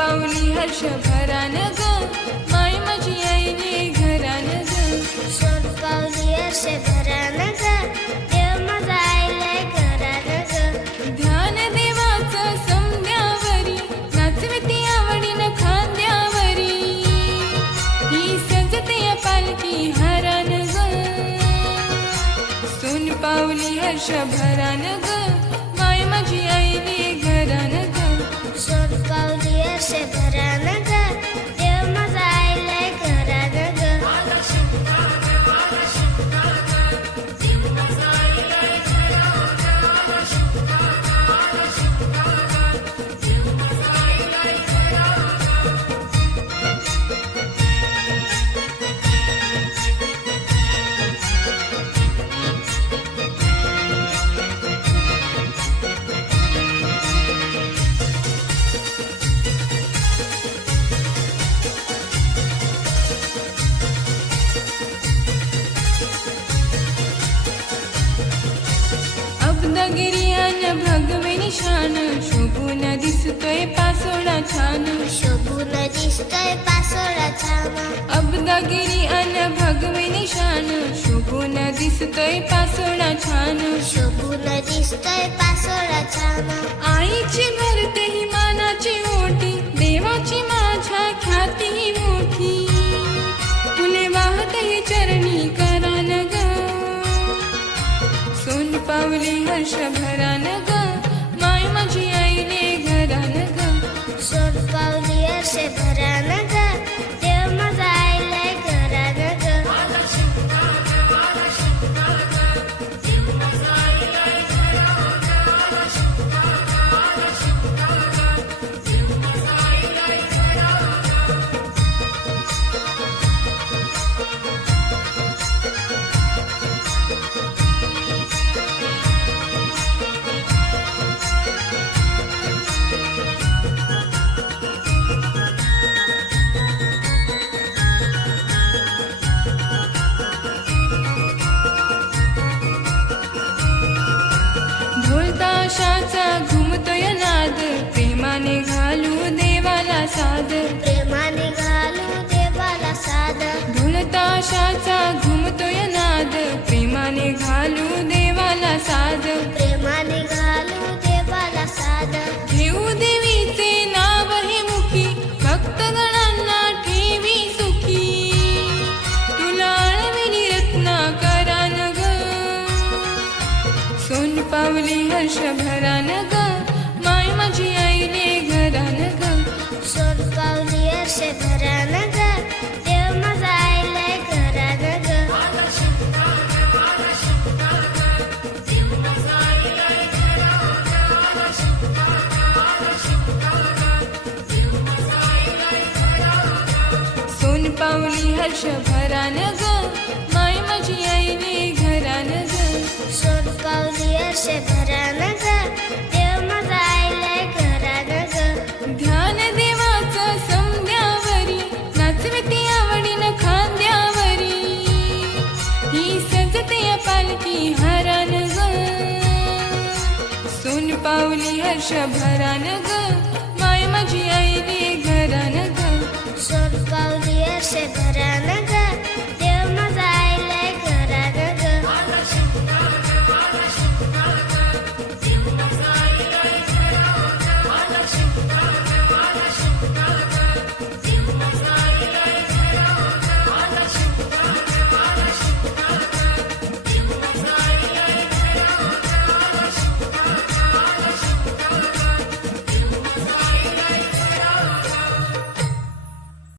पावली हर्ष भरान ग. माय माझी आईने घरान ग. सोन पावली असे भरान ग. देव माझा आईलाय घरान ग. ध्यान देवाचं समद्यावरी नाचविती आवडीन खांद्यावरी. ही सजते या पालखी हरान ग. सोन पावली हर्ष भरान ग. अन भगवे निशान शोभून दिसतोय पासोडा छान. शोभून दिसतोय पासोळा छान. अब्दगिरी अन भगवे निशान शोभून दिसतोय पासोडा छान. शोभून दिसतोय पासोळा छान. आईची भरते हर्ष भरान ग ढोलताशाचा घुमतोय नाद. प्रेमाने घालू देवाला साद. प्रेमाने घालू देवाला साध घेऊ देवीचे नाव हे मुखी. भक्तगणांना ठेवी सुखी. तुला आळविणी रत्ना करान ग. सोन पावली हर्ष भरान ग. माय माझी आईने घरान ग. सोन पावली असे भरान ग. हर्ष भरान ग माय माझी आईने घरान ग सोन पावली असे भरान ग देव माझा आईलाय घरान ग ध्यान देवाचं समद्यावरी नाचविती आवडीन खांद्यावरी. ही सजते पालखी हरान ग सोन पावली हर्ष भरान ग माय माझी आईने శబరనగా